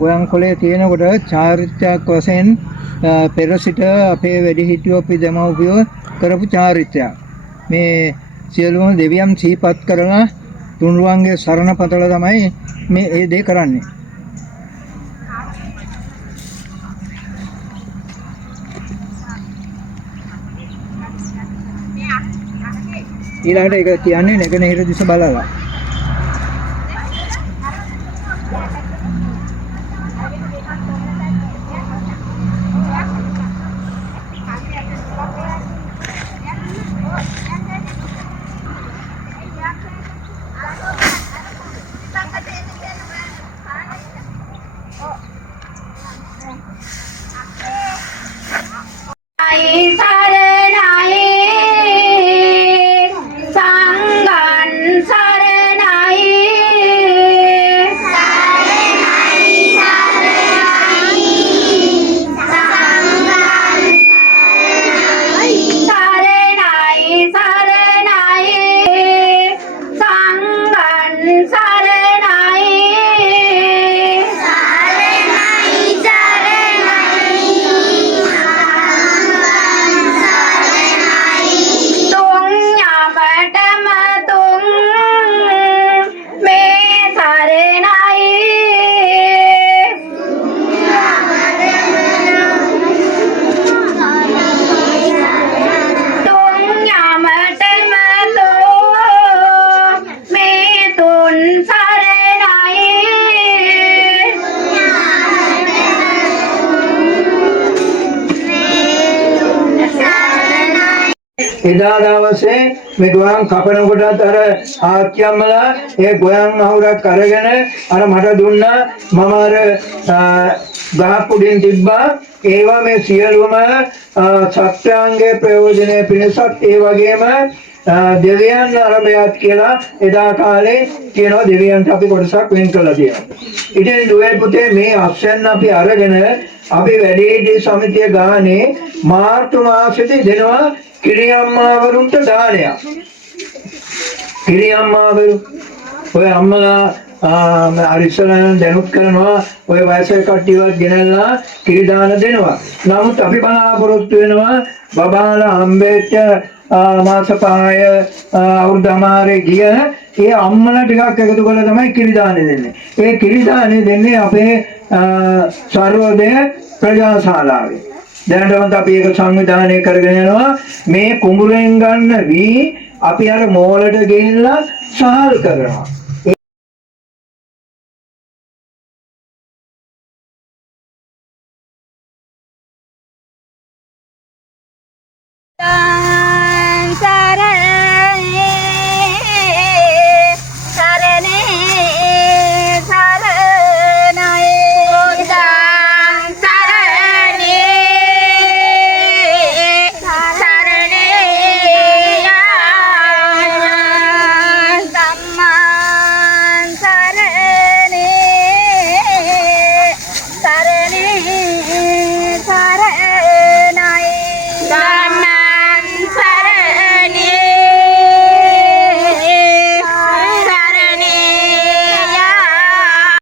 ගොයන් කොලේ තියෙනකොට චාරිත්‍රාක් වශයෙන් පෙර සිට අපේ වැඩිහිටියෝ අපි දෙමව්පියෝ කරපු චාරිත්‍රාක්. මේ සියලුම දෙවියන් සිහිපත් කරලා තුන්රුවන්ගේ සරණ පතලා තමයි මේ ඒ දේ කරන්නේ. ඊළඟට ඒක කියන්නේ නැගෙනහිර දිශ බලලා. එදා දවසේ මේ ගොයන් කපනකොටත් අර ආච්චියම්මලා ඒ ගොයන් අහුරක් අරගෙන අර මට දුන්නා. මම අර ගහ පුඩින් තිබ්බා. ඒවා මේ සියලුම සත්‍යාංගයේ ප්‍රයෝජනෙ පිණිසත් ඒ වගේම දෙවියන් අරබයාත් කියලා එදා කාලේ කියනවා දෙවියන්ට අපි කොටසක් වෙන් කළා කියලා. ඉතින් දුවේ පුතේ මේ අක්ෂයන් අපි අරගෙන අපි වැඩිහිටි සමිතිය ගානේ මාර්තු මාසෙදී දෙනවා කිරියම්මාවරුන්ට දානයක්. කිරියම්මාවරු ඔය අම්මලා අරිස්සලෙන් දැනුත් කරනවා ඔය වයසක කට්ටියවත් ගෙනල්ලා කිරි දාන දෙනවා. නමුත් අපි බලාපොරොත්තු වෙනවා බබාලා හම්බෙච්ච මාස 5 අවුරුද්දමාරේ ගිය ඒ අම්මලා ටිකක් එකතු කරලා තමයි කිරි දානේ දෙන්නේ. ඒ කිරි දානේ දෙන්නේ අපේ සර්වෝදය ප්‍රජාශාලාවේ. දැනටමත් අපි ඒක සංවිධානය කරගෙන යනවා. මේ කුඹුරෙන් ගන්න වී අපි අර මෝලට ගෙනලා සාල් කරනවා.